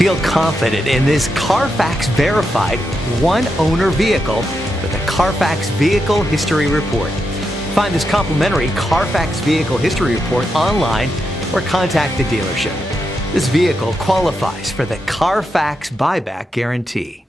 Feel confident in this CARFAX verified one-owner vehicle with a CARFAX Vehicle History Report. Find this complimentary CARFAX Vehicle History Report online or contact the dealership. This vehicle qualifies for the CARFAX buyback guarantee.